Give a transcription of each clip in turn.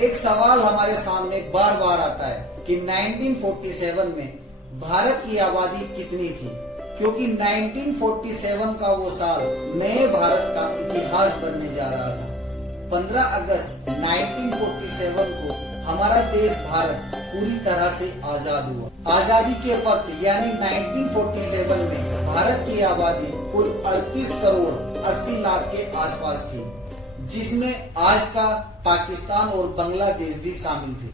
एक सवाल हमारे सामने बार बार आता है कि 1947 में भारत की आबादी कितनी थी, क्योंकि 1947 का वो साल नए भारत का इतिहास बनने जा रहा था। 15 अगस्त 1947 को हमारा देश भारत पूरी तरह से आजाद हुआ। आजादी के वक्त यानी 1947 में भारत की आबादी कुल 38 करोड़ 80 लाख के आसपास थी, जिसमें आज का पाकिस्तान और बांग्लादेश भी शामिल थे।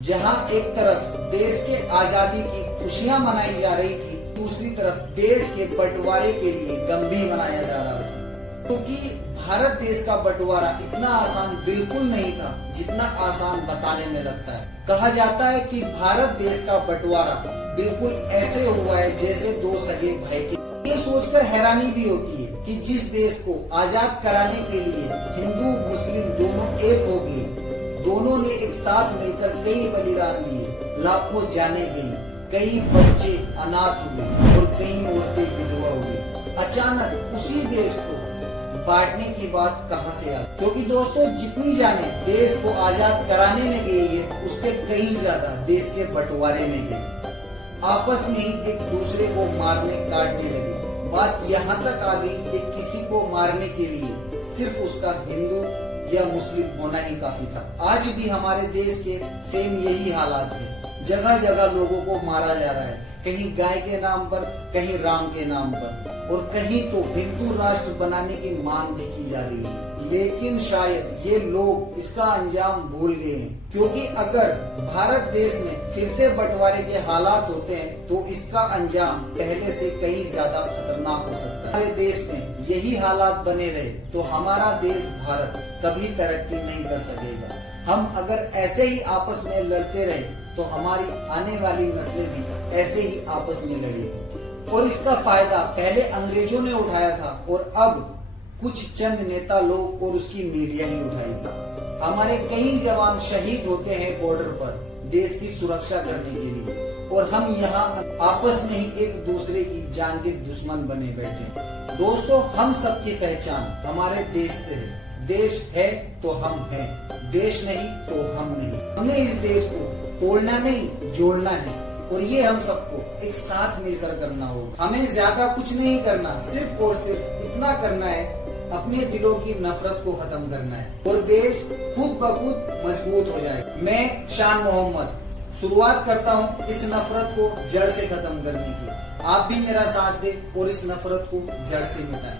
जहां एक तरफ देश के आजादी की खुशियां मनाई जा रही थी, दूसरी तरफ देश के बंटवारे के लिए गम भी मनाया जा रहा था। क्योंकि भारत देश का बंटवारा इतना आसान बिल्कुल नहीं था जितना आसान बताने में लगता है। कहा जाता है कि भारत देश का बंटवारा बिल्कुल ऐसे हुआ है जैसे दो सगे भाई के। ये सोचकर हैरानी भी होती है कि जिस देश को आजाद कराने के लिए हिंदू मुस्लिम दोनों एक हो गए, दोनों ने एक साथ मिलकर कई बलिदान दिए, लाखों जाने गई, कई बच्चे अनाथ हुए और कई औरतें विधवा हुई। अचानक उसी देश को बांटने की बात कहां से आई? क्योंकि दोस्तों, जितनी जाने देश को आजाद कराने में गई है, उससे कई ज्यादा देश के बंटवारे में गई। आपस में ही एक दूसरे को मारने काटने लगे। बात यहाँ तक आ गई कि किसी को मारने के लिए सिर्फ उसका हिंदू या मुस्लिम होना ही काफी था। आज भी हमारे देश के सेम यही हालात है। जगह जगह लोगों को मारा जा रहा है, कहीं गाय के नाम पर, कहीं राम के नाम पर, और कहीं तो हिंदू राष्ट्र बनाने की मांग भी की जा रही है। लेकिन शायद ये लोग इसका अंजाम भूल गए हैं, क्योंकि अगर भारत देश में फिर से बंटवारे के हालात होते हैं तो इसका अंजाम पहले से कहीं ज्यादा खतरनाक हो सकता है। हमारे देश में यही हालात बने रहे तो हमारा देश भारत कभी तरक्की नहीं कर सकेगा। हम अगर ऐसे ही आपस में लड़ते रहे तो हमारी आने वाली नस्लें भी ऐसे ही आपस में लड़ेगी, और इसका फायदा पहले अंग्रेजों ने उठाया था और अब कुछ चंद नेता लोग और उसकी मीडिया ही उठाएगी। हमारे कई जवान शहीद होते हैं बॉर्डर पर देश की सुरक्षा करने के लिए, और हम यहाँ आपस में ही एक दूसरे की जान के दुश्मन बने बैठे हैं। दोस्तों, हम सबकी पहचान हमारे देश से है। देश है तो हम हैं, देश नहीं तो हम नहीं। हमने इस देश को तोड़ना नहीं, जोड़ना है, और ये हम सबको एक साथ मिलकर करना होगा। हमें ज्यादा कुछ नहीं करना, सिर्फ और सिर्फ इतना करना है, अपने दिलों की नफरत को खत्म करना है, और देश खुद ब खुद मजबूत हो जाएगा। मैं शान मोहम्मद शुरुआत करता हूँ इस नफरत को जड़ से खत्म करने की। आप भी मेरा साथ दें और इस नफरत को जड़ से मिटाएं।